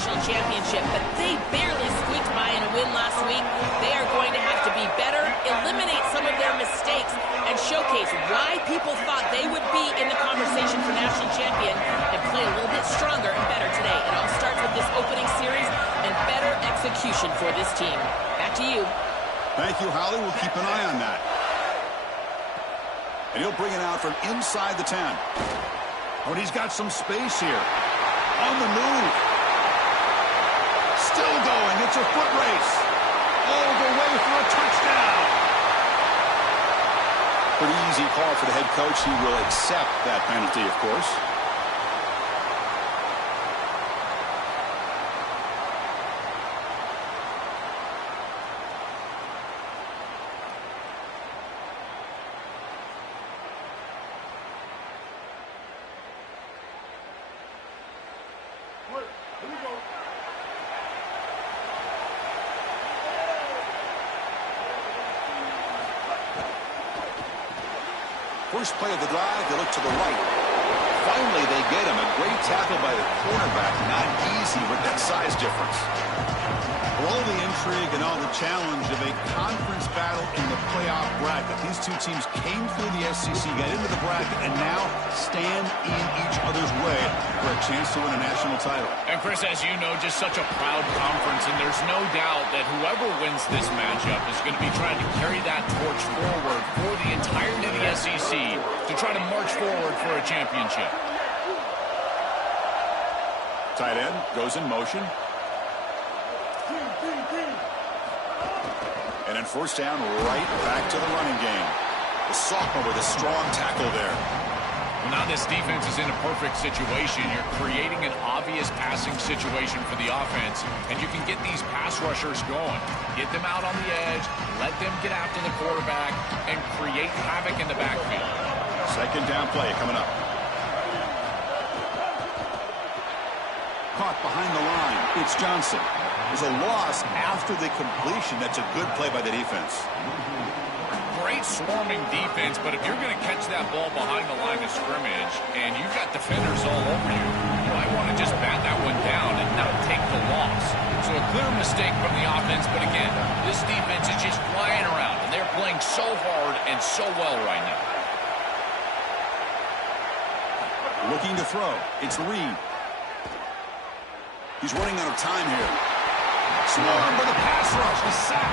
national championship, but they barely squeaked by in a win last week. They are going to have to be better, eliminate some of their mistakes, and showcase why people thought they would be in the conversation for national champion and play a little bit stronger and better today. It all starts with this opening series and better execution for this team. Back to you. Thank you, Holly. We'll keep an eye on that. And he'll bring it out from inside the 10. Oh, and he's got some space here. On the move. Still going. It's a foot race. All the way for a touchdown. Pretty easy call for the head coach. He will accept that penalty, of course. First play of the drive, they look to the right. Finally, they get him. A great tackle by the cornerback. Not easy with that size difference. For all the intrigue and all the challenge of a conference battle in the playoff bracket, these two teams came through the SEC, got into the bracket, and now stand in each other's way for a chance to win a national title. And Chris, as you know, just such a proud conference, and there's no doubt that whoever wins this matchup is going to be trying to carry that torch forward for the entirety of the SEC to try to march forward for a championship. Tight end goes in motion. And then first down, right back to the running game. The sophomore with a strong tackle there. Well, now this defense is in a perfect situation. You're creating an obvious passing situation for the offense, and you can get these pass rushers going. Get them out on the edge, let them get after the quarterback, and create havoc in the backfield. Second down play coming up. Caught behind the line. It's Johnson. There's a loss after the completion. That's a good play by the defense. Great swarming defense, but if you're going to catch that ball behind the line of scrimmage and you've got defenders all over you, you might want to just bat that one down and not take the loss. So a clear mistake from the offense, but again, this defense is just flying around, and they're playing so hard and so well right now. Looking to throw. It's Reed. He's running out of time here. Swarm for the pass rush. The sack.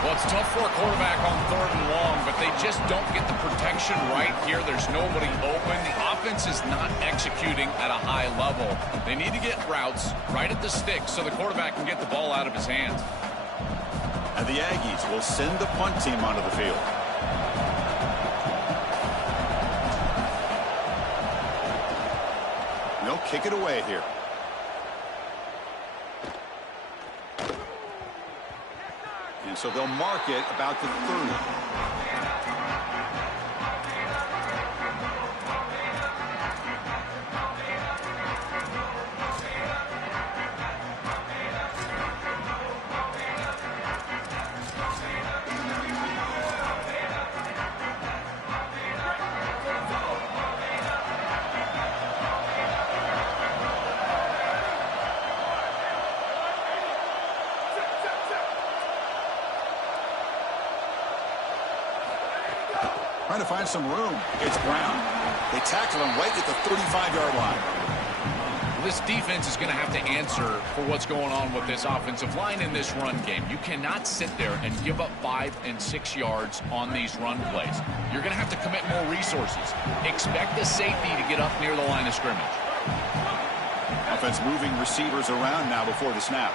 Well, it's tough for a quarterback on 3rd and long, but they just don't get the protection right here. There's nobody open. The offense is not executing at a high level. They need to get routes right at the stick so the quarterback can get the ball out of his hands. And the Aggies will send the punt team onto the field. They'll kick it away here. And so they'll mark it about the 30. Trying to find some room. It's Brown. They tackle him right at the 35-yard line. This defense is going to have to answer for what's going on with this offensive line in this run game. You cannot sit there and give up 5 and 6 yards on these run plays. You're going to have to commit more resources. Expect the safety to get up near the line of scrimmage. Offense moving receivers around now before the snap.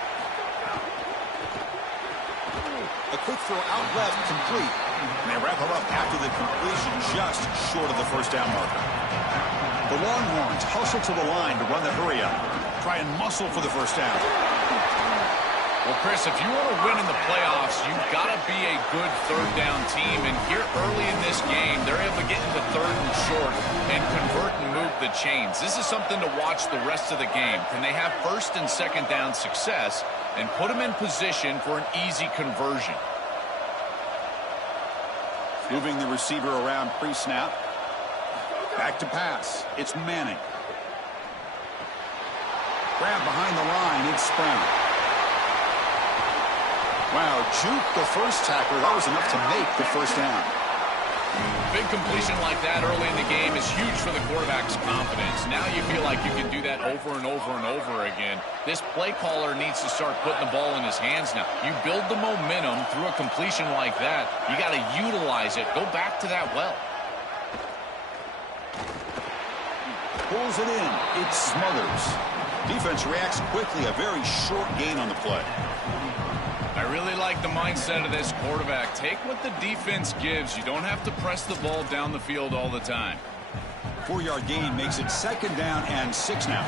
A quick throw out left, complete. And they wrap him up after the completion, just short of the first down marker. The Longhorns hustle to the line to run the hurry up. Try and muscle for the first down. Well, Chris, if you want to win in the playoffs, you've got to be a good third down team. And here early in this game, they're able to get into 3rd and short and convert and move the chains. This is something to watch the rest of the game. Can they have 1st and 2nd down success and put them in position for an easy conversion? Moving the receiver around pre-snap. Back to pass. It's Manning. Grab behind the line. It's Brown. Wow, juke the first tackler. That was enough to make the first down. Big completion like that early in the game is huge for the quarterback's confidence. Now you feel like you can do that over and over and over again. This play caller needs to start putting the ball in his hands now. You build the momentum through a completion like that. You got to utilize it. Go back to that well. Pulls it in. It smothers. Defense reacts quickly. A very short gain on the play. I really like the mindset of this quarterback. Take what the defense gives. You don't have to press the ball down the field all the time. 4-yard gain makes it 2nd down and 6 now.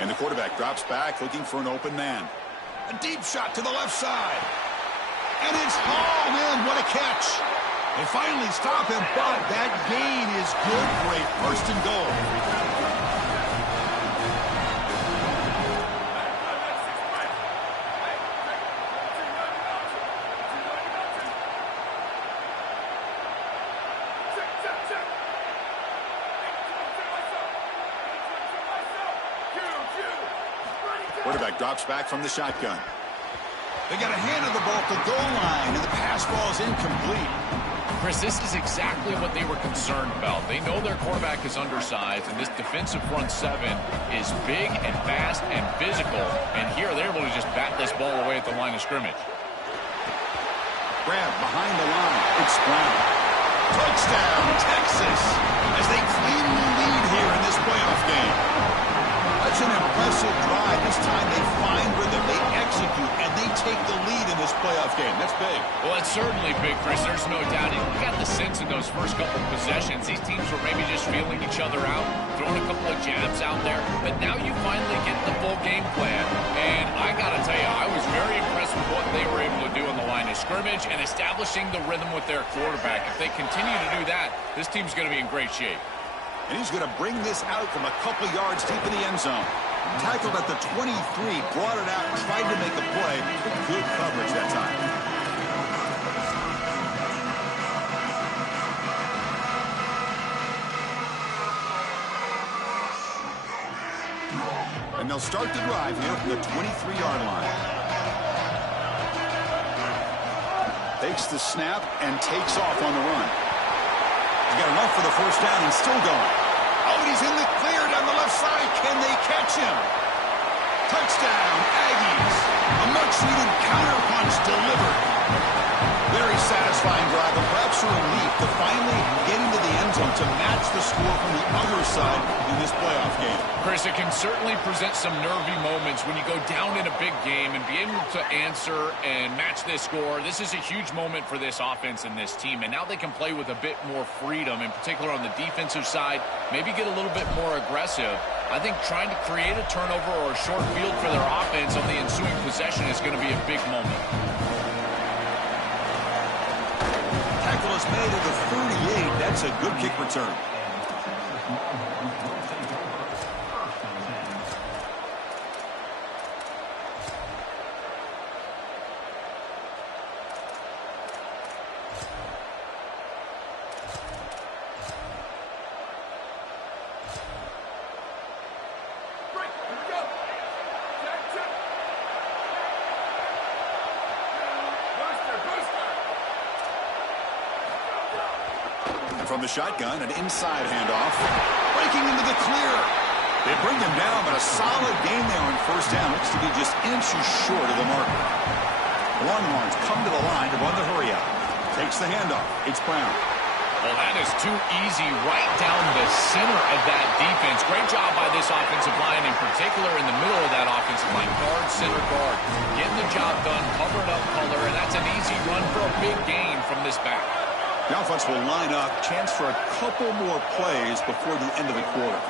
And the quarterback drops back looking for an open man. A deep shot to the left side. And it's hauled in. What a catch. They finally stop him, but that gain is good for a 1st and goal. Quarterback drops back from the shotgun. They got a hand on the ball at the goal line, and the pass ball is incomplete. Chris, this is exactly what they were concerned about. They know their quarterback is undersized, and this defensive front 7 is big and fast and physical. And here they're able to just bat this ball away at the line of scrimmage. Grab behind the line. It's Brown. Touchdown, Texas, as they claim the lead here in this playoff game. That's an impressive drive. This time they find rhythm, they execute, and they take the lead in this playoff game. That's big. Well, it's certainly big, Chris. There's no doubt. You got the sense in those first couple of possessions. These teams were maybe just feeling each other out, throwing a couple of jabs out there. But now you finally get the full game plan. And I got to tell you, I was very impressed with what they were able to do on the line of scrimmage and establishing the rhythm with their quarterback. If they continue to do that, this team's going to be in great shape. And he's going to bring this out from a couple yards deep in the end zone. Tackled at the 23, brought it out, tried to make a play, but good coverage that time. And they'll start the drive here from the 23-yard line. Takes the snap and takes off on the run. He's got enough for the first down and still going. Oh, and he's in the clear down the left side. Can they catch him? Touchdown, Aggies. A much-needed counterpunch delivered. Very satisfying drive, and perhaps a relief to finally getting to the end zone to match the score from the other side in this playoff game. Chris, it can certainly present some nervy moments when you go down in a big game and be able to answer and match this score. This is a huge moment for this offense and this team, and now they can play with a bit more freedom, in particular on the defensive side, maybe get a little bit more aggressive. I think trying to create a turnover or a short field for their offense on the ensuing possession is going to be a big moment. Tackle is made at the 38. That's a good kick return. From the shotgun, an inside handoff. Breaking into the clear. They bring him down, but a solid gain there on first down. Looks to be just inches short of the marker. Longhorns come to the line to run the hurry out. Takes the handoff. It's Brown. Well, that is too easy right down the center of that defense. Great job by this offensive line, in particular in the middle of that offensive line. Guard, center, guard. Getting the job done, covered up color, and that's an easy run for a big gain from this back. The offense will line up. Chance for a couple more plays before the end of the quarter.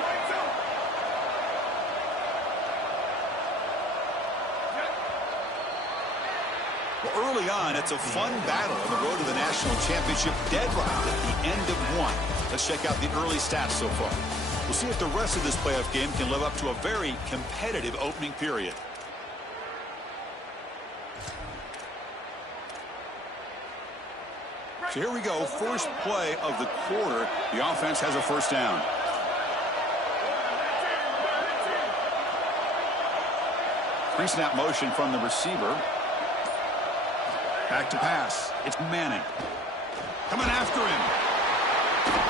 Well, early on, it's a fun battle on the road to the national championship. Deadlocked at the end of one. Let's check out the early stats so far. We'll see if the rest of this playoff game can live up to a very competitive opening period. So here we go, first play of the quarter. The offense has a first down. Pre-snap motion from the receiver. Back to pass. It's Manning. Coming after him.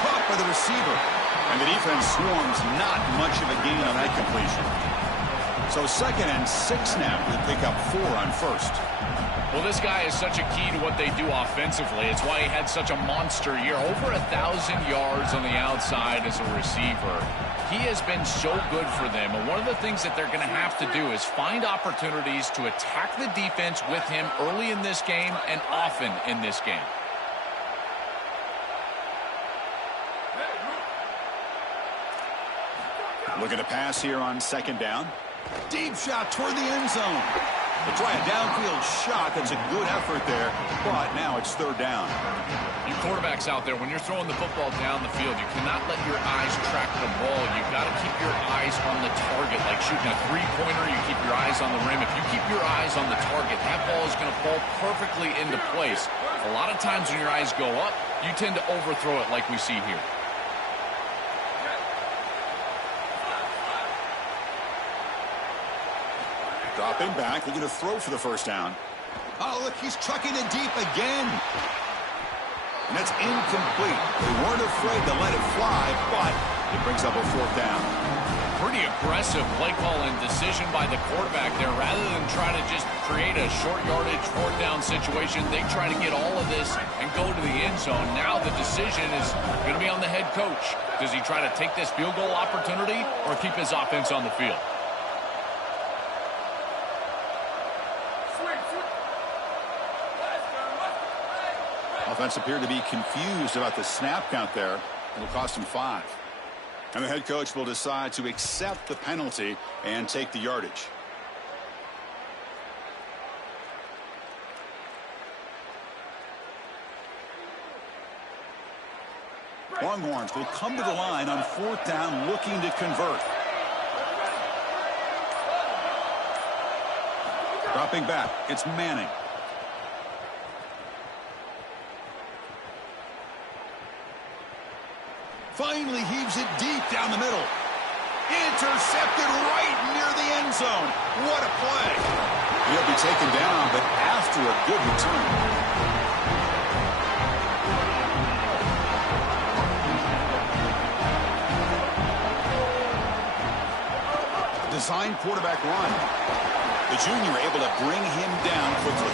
Caught by the receiver. And the defense swarms, not much of a gain on that completion. So 2nd and 6 now. They pick up 4 on first. Well, this guy is such a key to what they do offensively. It's why he had such a monster year. Over 1,000 yards on the outside as a receiver. He has been so good for them. And one of the things that they're going to have to do is find opportunities to attack the defense with him early in this game and often in this game. Looking to pass here on 2nd down. Deep shot toward the end zone. They try a downfield shot. That's a good effort there, but now it's 3rd down. You quarterbacks out there, when you're throwing the football down the field, you cannot let your eyes track the ball. You've got to keep your eyes on the target. Like shooting a three-pointer, you keep your eyes on the rim. If you keep your eyes on the target, that ball is going to fall perfectly into place. A lot of times when your eyes go up, you tend to overthrow it like we see here. Dropping back, looking to throw for the first down. Oh, look, he's chucking it deep again. And that's incomplete. They weren't afraid to let it fly, but it brings up a 4th down. Pretty aggressive play call and decision by the quarterback there. Rather than try to just create a short yardage 4th down situation, they try to get all of this and go to the end zone. Now the decision is going to be on the head coach. Does he try to take this field goal opportunity or keep his offense on the field? Offense appeared to be confused about the snap count there. It'll cost him 5. And the head coach will decide to accept the penalty and take the yardage. Longhorns will come to the line on 4th down, looking to convert. Dropping back, it's Manning. Finally heaves it deep down the middle. Intercepted right near the end zone. What a play. He'll be taken down, but after a good return. Design quarterback run. The junior able to bring him down quickly.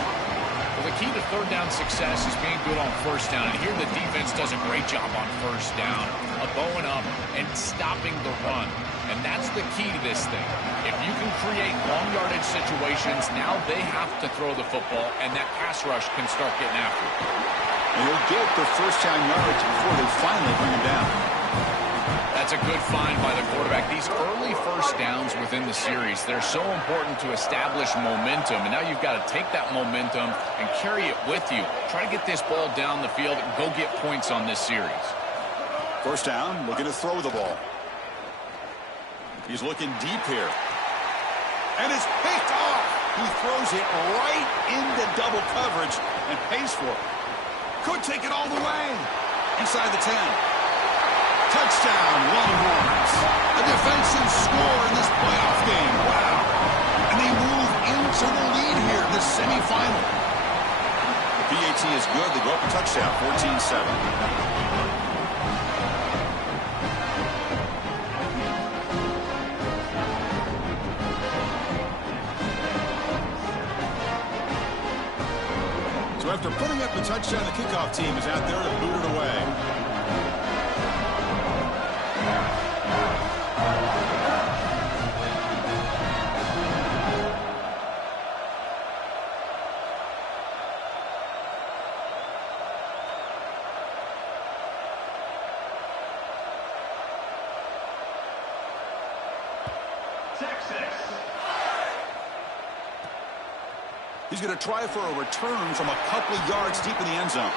Well, the key to 3rd down success is being good on 1st down. And here the defense does a great job on 1st down, bowing up and stopping the run. And that's the key to this thing. If you can create long yardage situations, now they have to throw the football, and that pass rush can start getting after it. And he'll get the first down yardage before they finally bring him down. That's a good find by the quarterback. These early first downs within the series, they're so important to establish momentum. And now you've got to take that momentum and carry it with you. Try to get this ball down the field and go get points on this series. First down, looking to throw the ball. He's looking deep here. And it's picked off. He throws it right into double coverage and pays for it. Could take it all the way. Inside the 10. Touchdown, Longhorns. A defensive score in this playoff game. Wow. And they move into the lead here in the semifinal. The PAT is good. They go up a touchdown, 14-7. So after putting up the touchdown, the kickoff team is out there to boot it away. He's going to try for a return from a couple of yards deep in the end zone.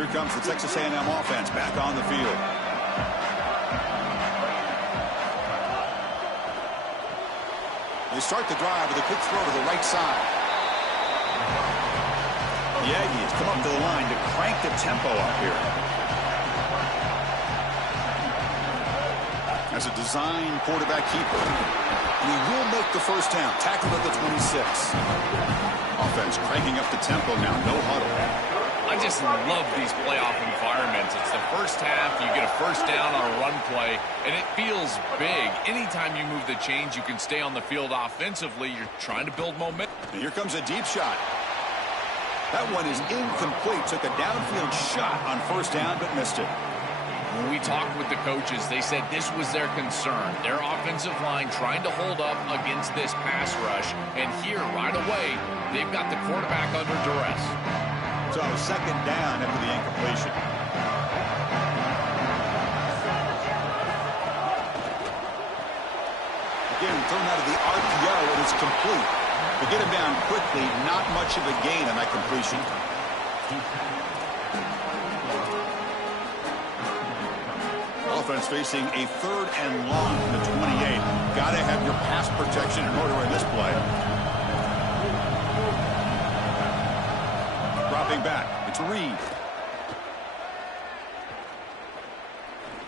Here comes the Texas A&M offense back on the field. They start the drive with a quick throw to the right side. The Aggies come up to the line to crank the tempo up here. As a design quarterback keeper, and he will make the first down. Tackled at the 26. Offense cranking up the tempo now. No huddle. I just love these playoff environments. It's the first half. You get a first down on a run play, and it feels big. Anytime you move the chains, you can stay on the field offensively. You're trying to build momentum. And here comes a deep shot. That one is incomplete. Took a downfield shot on first down, but missed it. When we talked with the coaches, they said this was their concern. Their offensive line trying to hold up against this pass rush. And here, right away, they've got the quarterback under duress. So, second down after the incompletion. Again, thrown out of the RPO, and it's complete. To get him down quickly, not much of a gain on that completion. Offense facing a 3rd and long from the 28. Got to have your pass protection in order in this play. Dropping back. It's Reed.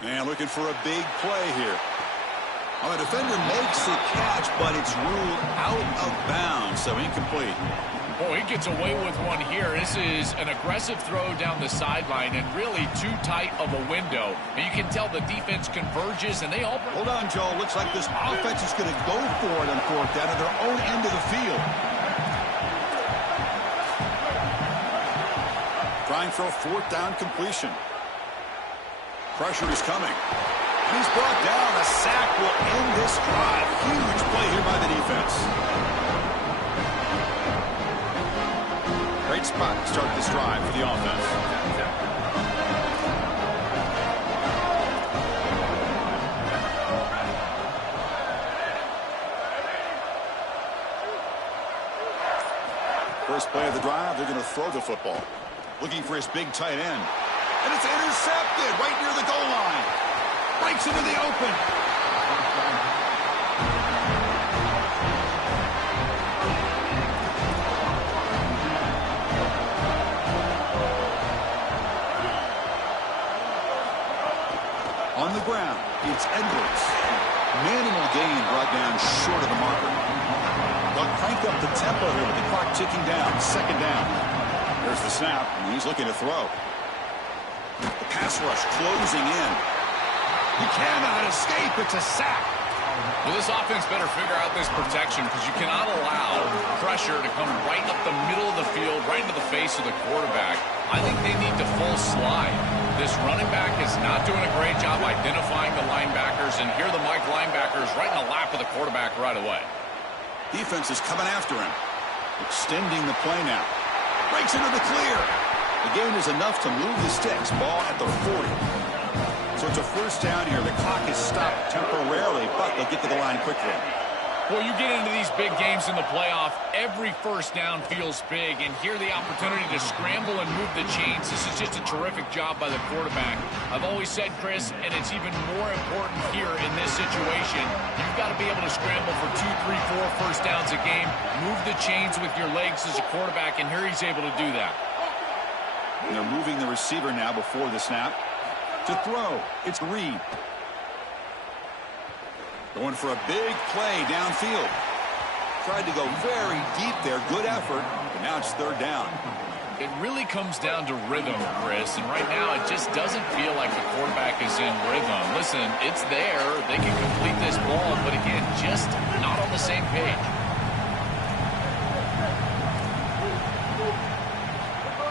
And looking for a big play here. Well, the defender makes the catch, but it's ruled out of bounds, so incomplete. Oh, he gets away with one here. This is an aggressive throw down the sideline and really too tight of a window. And you can tell the defense converges, and they all... Hold on, Joe. Looks like this offense is going to go for it on 4th down at their own end of the field. Trying for a 4th down completion. Pressure is coming. He's brought down. A sack will end this drive. Huge play here by the defense. Great spot to start this drive for the offense. First play of the drive, they're going to throw the football. Looking for his big tight end. And it's intercepted right near the goal line. Breaks into the open. On the ground, it's Edwards. Minimal gain brought down short of the marker. They'll crank up the tempo here with the clock ticking down. 2nd down. There's the snap, and he's looking to throw. The pass rush closing in. He cannot escape. It's a sack. Well, this offense better figure out this protection because you cannot allow pressure to come right up the middle of the field, right into the face of the quarterback. I think they need to full slide. This running back is not doing a great job identifying the linebackers, and here the Mike linebackers right in the lap of the quarterback right away. Defense is coming after him. Extending the play now. Breaks into the clear. The gain is enough to move the sticks. Ball at the 40. So it's a first down here. The clock is stopped temporarily, but they'll get to the line quickly. Well, you get into these big games in the playoff, every first down feels big, and here the opportunity to scramble and move the chains. This is just a terrific job by the quarterback. I've always said, Chris, and it's even more important here in this situation, you've got to be able to scramble for 2, 3, 4 first downs a game, move the chains with your legs as a quarterback, and here he's able to do that. And they're moving the receiver now before the snap. To throw, it's Reed. Going for a big play downfield. Tried to go very deep there. Good effort. But now it's 3rd down. It really comes down to rhythm, Chris. And right now it just doesn't feel like the quarterback is in rhythm. Listen, it's there. They can complete this ball. But again, just not on the same page.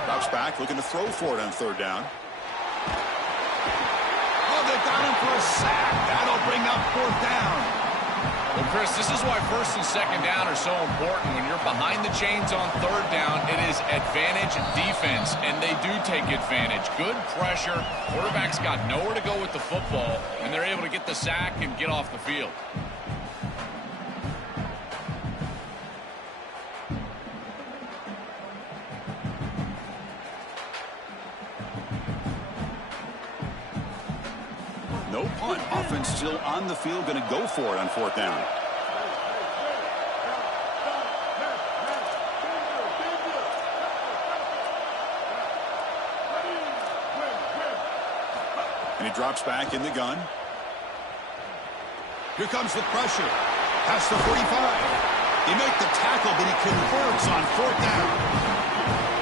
Drops back, looking to throw for it on 3rd down. Oh, they got him for a sack. That'll bring up 4th down. Well, Chris, this is why 1st and 2nd down are so important. When you're behind the chains on 3rd down, it is advantage defense, and they do take advantage. Good pressure. Quarterback's got nowhere to go with the football, and they're able to get the sack and get off the field. No punt. Offense still on the field, going to go for it on 4th down. And he drops back in the gun. Here comes the pressure. Past the 45. He makes the tackle, but he converts on 4th down.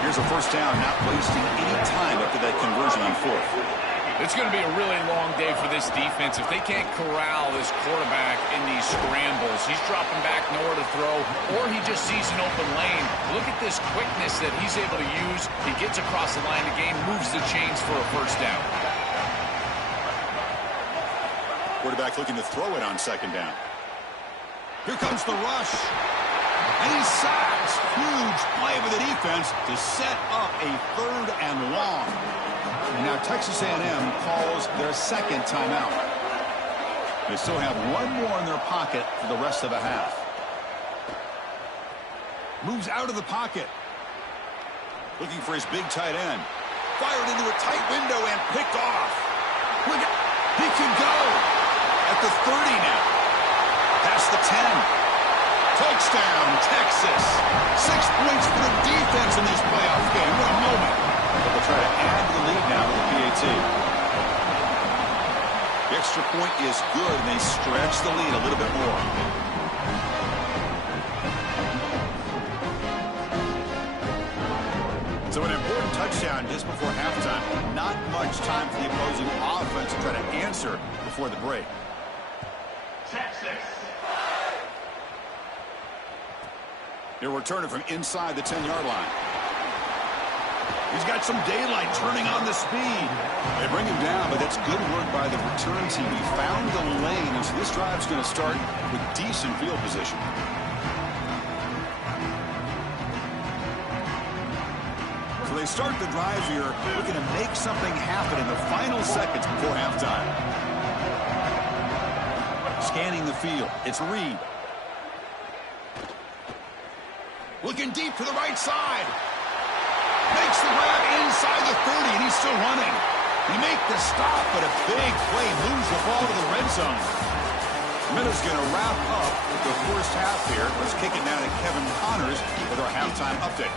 Here's a 1st down, not wasting any time after that conversion on 4th. It's going to be a really long day for this defense. If they can't corral this quarterback in these scrambles, he's dropping back nowhere to throw, or he just sees an open lane. Look at this quickness that he's able to use. He gets across the line of the game, moves the chains for a 1st down. Quarterback looking to throw it on 2nd down. Here comes the rush. And he sacks. Huge play by the defense to set up a 3rd and long. And now Texas A&M calls their 2nd timeout. They still have one more in their pocket for the rest of the half. Moves out of the pocket. Looking for his big tight end. Fired into a tight window and picked off. He can go at the 30 now. Past the 10. Touchdown, Texas. 6 points for the defense in this playoff game. What a moment. But they'll try to add to the lead now with the PAT. The extra point is good, and they stretch the lead a little bit more. So an important touchdown just before halftime. Not much time for the opposing offense to try to answer before the break. Texas. They're returning from inside the 10-yard line. He's got some daylight turning on the speed. They bring him down, but that's good work by the return team. He found the lane, and so this drive's going to start with decent field position. So they start the drive here, looking to make something happen in the final seconds before halftime. Scanning the field. It's Reed. Looking deep to the right side. Makes the grab inside the 30, and he's still running. He makes the stop, but a big play moves the ball to the red zone. Minutes going to wrap up the first half here. Let's kick it now to Kevin Connors with our halftime update.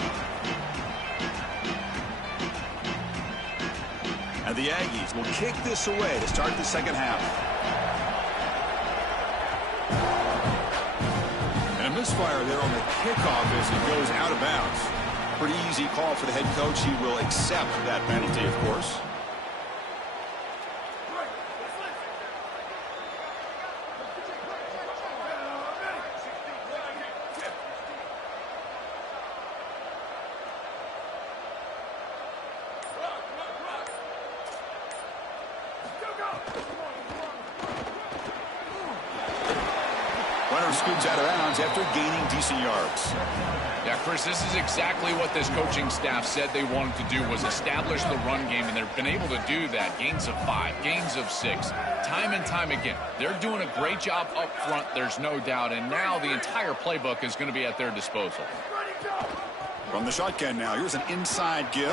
And the Aggies will kick this away to start the 2nd half. Misfire there on the kickoff as it goes out of bounds. Pretty easy call for the head coach. He will accept that penalty, of course. Runner scoots out of bounds after gaining decent yards. Yeah, Chris, this is exactly what this coaching staff said they wanted to do, was establish the run game, and they've been able to do that. Gains of 5, gains of 6, time and time again. They're doing a great job up front, there's no doubt, and now the entire playbook is going to be at their disposal. From the shotgun now, here's an inside give.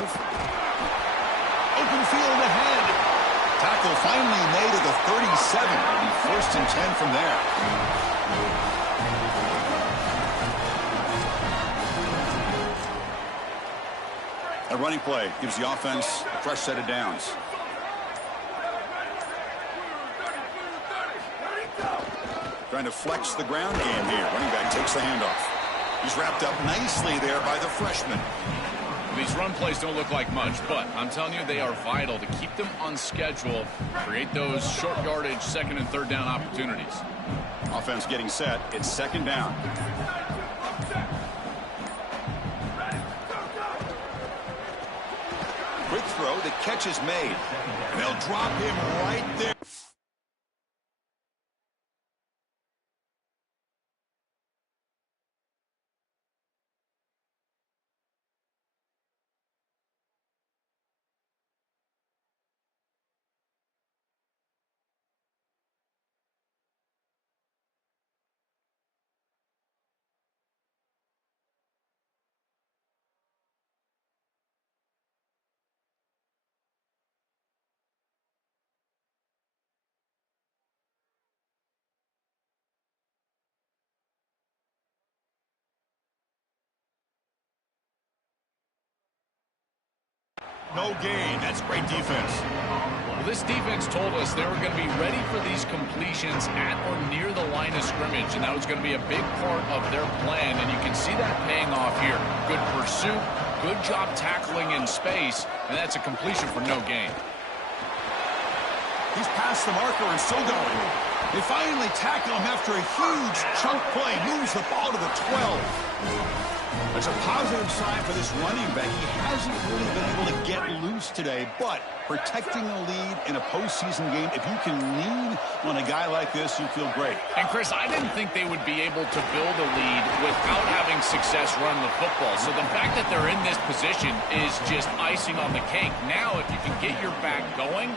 Open field ahead. Tackle finally made at the 37. It'll be 1st and 10 from there. A running play gives the offense a fresh set of downs. Trying to flex the ground game here. Running back takes the handoff. He's wrapped up nicely there by the freshman. These run plays don't look like much, but I'm telling you, they are vital to keep them on schedule, create those short yardage 2nd and 3rd down opportunities. Offense getting set. It's 2nd down. Quick throw. The catch is made. And they'll drop him right there. No gain. That's great defense. Well, this defense told us they were going to be ready for these completions at or near the line of scrimmage, and that was going to be a big part of their plan, and you can see that paying off here. Good pursuit, good job tackling in space, and that's a completion for no gain. He's past the marker and still going. They finally tackle him after a huge chunk play. Moves the ball to the 12. That's a positive sign for this running back. He hasn't really been able to get loose today, but protecting a lead in a postseason game, if you can lean on a guy like this, you feel great. And, Chris, I didn't think they would be able to build a lead without having success running the football. So the fact that they're in this position is just icing on the cake. Now, if you can get your back going,